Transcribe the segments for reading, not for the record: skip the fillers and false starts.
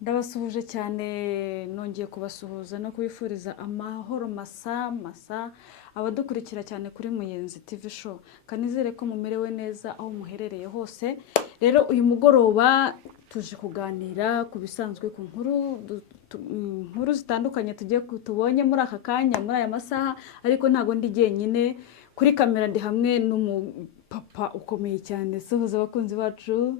Ndabasuhuje cyane nongeye kubasuhuza no kubifuriza amahoro masa abadukurikira cyane kuri Muyenzi TV show. Kanizere ko mumerewe neza aho muherereye hose. Rero uyu mugoroba tuje kuganira ku bisanzwe ku nkuru zitandukanye tubonye muri aka kanya muri aya masaha, ariko ntago ndi jyenyine kuri kamera, ndi hamwe n'umupapa ukomeye cyane. Suhuza abakunzi bacu.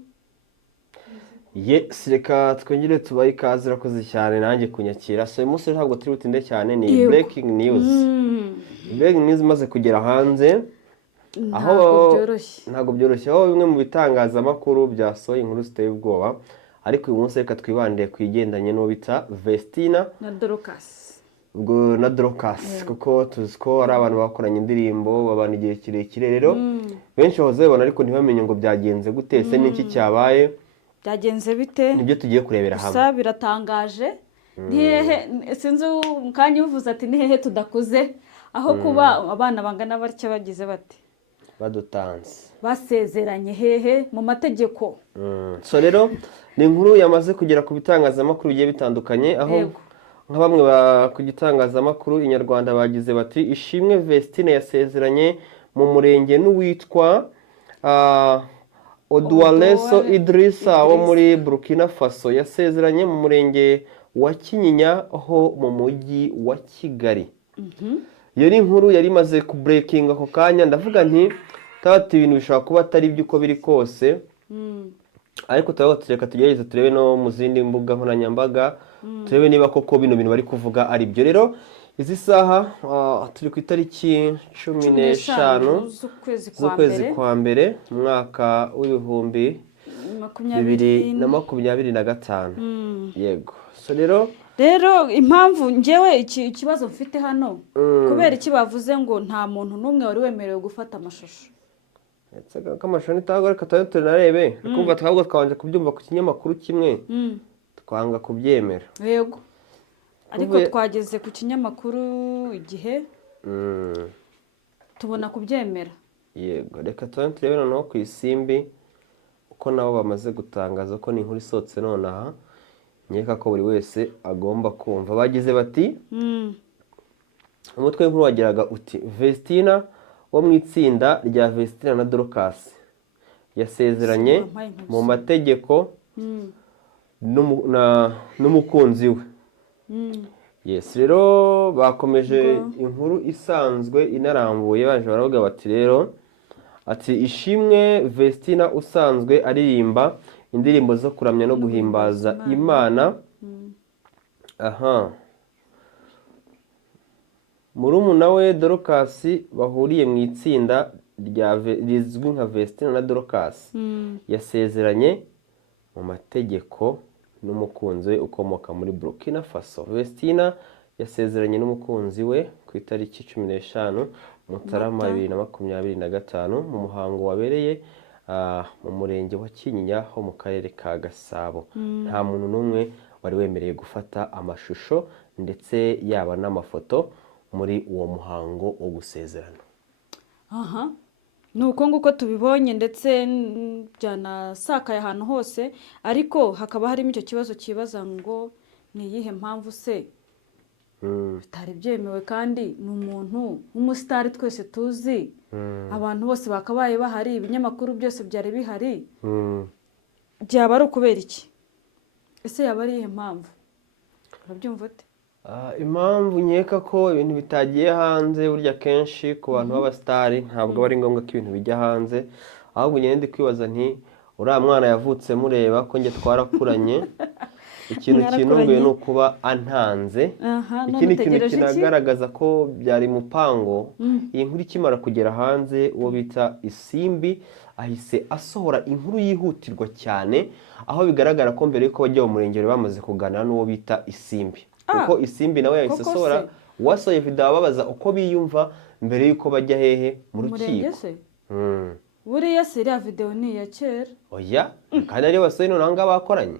Reka twongere tubaye ikaze, urakoze cyane nanjye kunyakira. So uyu munsi ntabwo turi butinde cyane, ni breaking news. Breaking news imaze kugera hanze, ntabwo byoroshye, aho bimwe mu bitangazamakuru byasohoye inkuru ziteye ubwoba. Ariko uyu munsi reka twibande ku igendanye n'uwo bita Vestina na Dorcas. Ubwo na Dorcas kuko tuzi ko ari abantu bakoranye indirimbo babana igihe kirekire. Rero benshi bahoze babona ariko ntibamenye ngo byagenze gute, se n'iki cyabaye, byagenze bite. nibyo tugiye kurebera hamwe. Gusa biratangaje. Nihehe sinzi umukanya uvuze ati nihehe tudakuze aho kuba abana bangana batya bagize bate badutanze basezeranye hehe mu mategeko. So rero ni inkuru yamaze kugera ku bitangazamakuru bigiye bitandukanye, aho nka bamwe ku gitangazamakuru Inyarwanda bagize bati Ishimwe Vestine yasezeranye mu murenge n'uwitwa Odualeso Idrissa wo muri Burkina Faso. Yasezeranye mu murenge wa Kinyinya ho mu mujyi wa Kigali. Iyo ni inkuru yari imaze ku breaking ako kanya. Ndavuga nti tabati ibintu bishobora kuba atari ibyo uko biri kose, ariko tureka tugerageze turebe no mu zindi mbuga nkoranyambaga, turebe niba koko bino bintu bari kuvuga ari byo. Rero izi saha turi ku itariki 15 z'ukwezi kwa mbere mu mwaka w'ibihumbi 2025. Yego. So rero impamvu njyewe ikibazo mfite hano, kubera iki bavuze ngo nta muntu n'umwe wari wemerewe gufata amashusho. Amashusho nitago reka tunarebe, kumva twabwo twabanje kubyumva ku kinyamakuru kimwe, twanga kubyemera. Yego. Ariko twageze ku kinyamakuru Igihe tubona kubyemera. Yego, reka turebe noneho ku Isimbi uko nabo bamaze gutangaza ko ni inkuru isotse nonaha. Nyeka ko buri wese agomba kumva. Bagize bati umutwe w'inkuru wagiraga uti Vestina wo mu itsinda rya Vestina na Dorcas yasezeranye mu mategeko n'umukunzi we. Yes, rero bakomeje inkuru isanzwe inarambuye, baje baravuga bati rero ati Ishimwe Vestina usanzwe aririmba indirimbo zo kuramya no guhimbaza Imana. Murumuna we Dorcas bahuriye mu itsinda rizwi nka Vestina na Dorcas yasezeranye mu mategeko n'umukunzi we ukomoka muri Burkina Faso. Vestina yasezeranye n'umukunzi we ku itariki 15 Mutarama 2025 mu muhango wabereye mu murenge wa Kinyinya ho mu karere ka Gasabo. Nta muntu n'umwe wari wemereye gufata amashusho ndetse yaba n'amafoto muri uwo muhango wo gusezerana. Nuko nguko tubibonye ndetse byanasakaye ahantu hose, ariko hakaba harimo icyo kibazo kibaza ngo ni iyihe mpamvu se bitari byemewe, kandi ni umuntu w'umusitari twese tuzi, abantu bose bakabaye bahari, ibinyamakuru byose byari bihari. Byaba ari ukubera iki? Ese yaba ari iyihe mpamvu? Urabyumva ute? Impamvu nkeka ko ibintu bitagiye hanze, burya kenshi ku bantu b'abasitari ntabwo bari ngombwa ko ibintu bijya hanze, ahubwo njye ndi kwibaza nti uriya mwana yavutse mureba ko njye twarakuranye, ikintu kinunguye ni ukuba antanze. Ikindi kintu kinagaragaza ko byari mupango, iyi nkuru ikimara kugera hanze uwo bita Isimbi ahise asohora inkuru yihutirwa cyane, aho bigaragara ko mbere yuko bajya mu murenge bamaze kuganira n'uwo bita Isimbi. Kuko Isimbi nawe yahise asohora, wasohoye video ababaza uko biyumva mbere yuko bajya hehe mu rukiko. Buriya se iriya video ni iya kera. Oya, kandi ariyo basohoye nonaha ngaha bakoranye.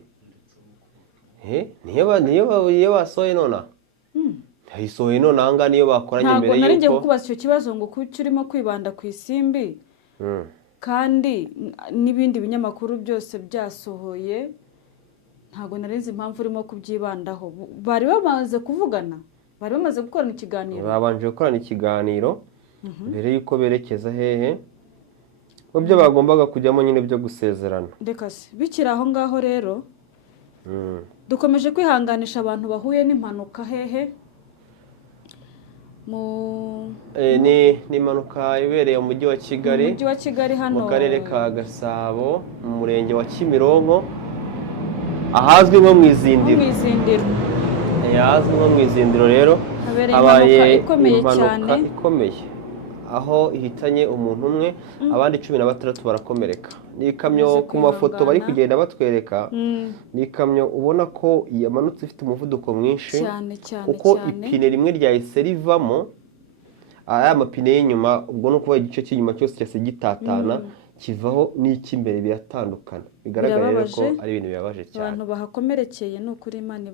Niyo basohoye nonaha. Yayisohoye nonaha ngaha niyo bakoranye mbere yuko. Ntabwo nari ngiye kukubaza icyo kibazo ngo kuki urimo kwibanda ku Isimbi kandi n'ibindi binyamakuru byose byasohoye ntabwo narenze impamvu urimo kubyibandaho. Bari bamaze kuvugana, bari bamaze gukorana ikiganiro. babanje gukorana ikiganiro mbere y'uko berekeza hehe mu byo bagombaga kujyamo nyine byo gusezerana. Reka se bikiri aho ngaho rero dukomeje kwihanganisha abantu bahuye n'impanuka hehe ni impanuka ibereye mu mujyi wa Kigali, mujyi wa Kigali hano mu karere ka Gasabo, mu murenge wa Kimironko, ahazwi nko mu Izindiro. Ahazwi nko mu Izindiro rero habaye impanuka ikomeye aho ihitanye umuntu umwe, abandi 16 barakomereka. Ni ikamyo ku mafoto bari kugenda batwereka, ni ikamyo ubona ko yamanutse ifite umuvuduko mwinshi kuko ipine rimwe ryahise rivamo, aya mapine y'inyuma ubwo no kuba igice cy'inyuma cyose cyase gitatana kivaho n'icy'imbere biratandukana. Bigaragara rero ko ari ibintu bibabaje cyane. Abantu bahakomerekeye ni ukuri Imana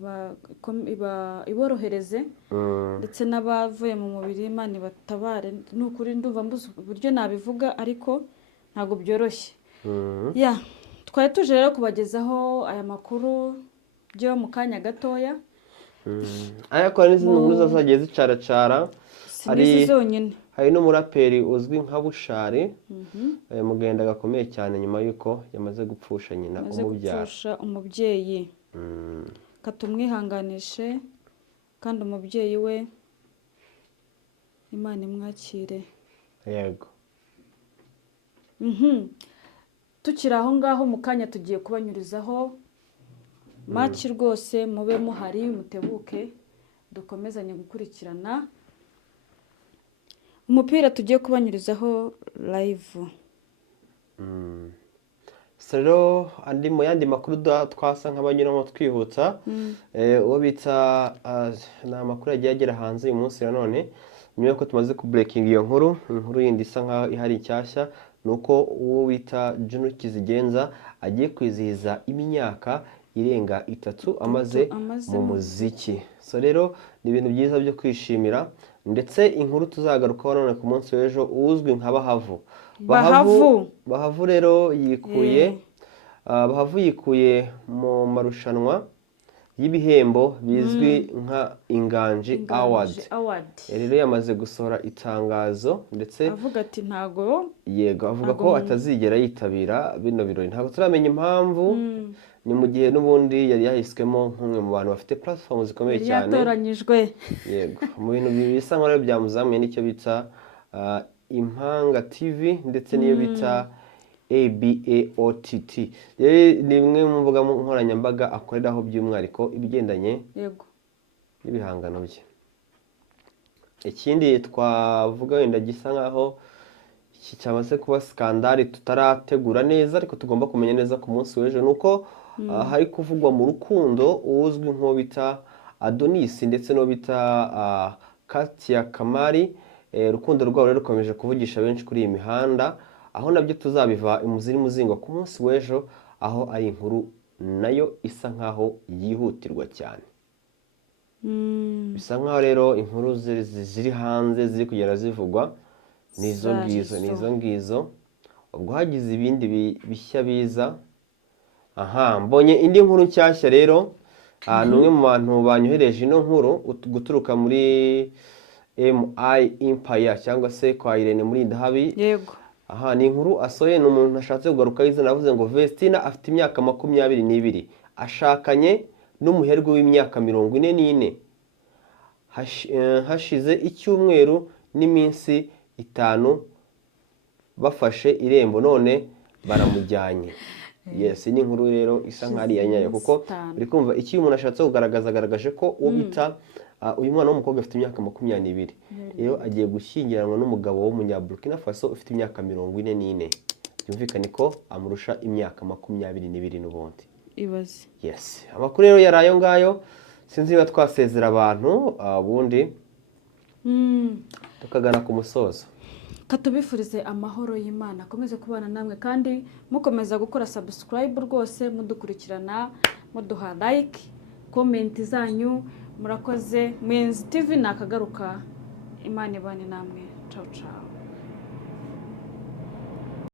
iborohereze, ndetse n'abavuye mu mubiri Imana ibatabare. Ni ukuri ndumva mbuze uburyo nabivuga ariko ntabwo byoroshye. Twari tuje rero kubagezaho aya makuru byo mu kanya gatoya. Ariko n'izindi nkuru zazagiye zicaracara. Hari n'umuraperi uzwi nka Bushari, mugenda gakomeye cyane nyuma y'uko yamaze gupfusha nyina umubyeyi. Katumwihanganishe kandi umubyeyi we Imana imwakire. Yego. Tukiri aho ngaho mu kanya tugiye kubanyurizaho match rwose, mube muhari mutebuke dukomezanye gukurikirana umupira tugiye kubanyurizaho live. Rero andi mu yandi makuru twasa nk'abanyuramo twihutsa, uwo bita ni amakuru yagiye agera hanze uyu munsi nanone nyuma y'uko tumaze ku breaking iyo nkuru yindi isa nkaho ihari nshyashya, nuko uwo bita Juno Kizigenza agiye kwizihiza imyaka irenga 3 amaze mu muziki. Rero ni ibintu byiza byo kwishimira, ndetse inkuru tuzagarukaho none ku munsi w'ejo uzwi nka Bahavu rero yikuye mu marushanwa y'ibihembo bizwi nka Inganji Award. Rero yamaze gusohora itangazo, ndetse avuga ati avuga ko atazigera yitabira bino birori. Ntabwo turamenya impamvu, ni mu gihe n'ubundi yari yahiswemo nk'umwe mu bantu bafite platform zikomeye cyane, yatoranyijwe. Yego, mu bintu bisa nk'aho byamuzamuye nicyo bita Impanga TV, ndetse niyo bita ABAOTT. Ni imwe mu mbuga nkoranyambaga akoreraho by'umwihariko ibigendanye n'ibihangano bye. Ikindi twavuga wenda gisa nkaho cyamaze kuba skandali tutarategura neza ariko tugomba kumenya neza ku munsi w'ejo, nuko hari kuvugwa mu rukundo uzwi nko bita Adonis ndetse no bita Katia Kamari. Rukundo rwabo rero rukomeje kuvugisha benshi kuri iyi mihanda, aho nabyo tuzabiva imuziri muzingo ku munsi w'ejo, aho ari inkuru nayo isa nkaho yihutirwa cyane. Bisa nkaho rero inkuru ziri hanze ziri kugera zivugwa nizo ngizo. Ubwo hagize ibindi bishya biza, mbonye indi nkuru nshyashya rero. Numwe mu bantu banyohereje ino nkuru guturuka muri MI Empire cyangwa se kwa Irene muri Ndahabi. Yego. Ni inkuru asoye, ni umuntu ashatse kugaruka izina, avuze ngo Vestina afite imyaka 22, ashakanye n'umuherwe w'imyaka 44. Hashize icyumweru n'iminsi 5 bafashe irembo, none baramujyanye. Yes, ni inkuru rero isa nk'ari yanyaye, kuko uri kumva iki umuntu ashatse agaragaje ko uwo bita uyu mwana w'umukobwa afite imyaka 22, rero agiye gushyingiranwa n'umugabo w'umunya Burkina Faso ufite imyaka 44. Byumvikane ko amurusha imyaka 22 n'ubundi. Ibaze. Yes, amakuru rero yarayo ngayo, sinzi niba twasezera abantu ubundi tukagana ku musozo. Katubifurize amahoro y'Imana akomeze kubana namwe, kandi mukomeza gukora subscribe rwose, mudukurikirana, muduha like, comment zanyu. Murakoze. Muyenzi TV nakagaruka. Imana ibane namwe. Ciao ciao.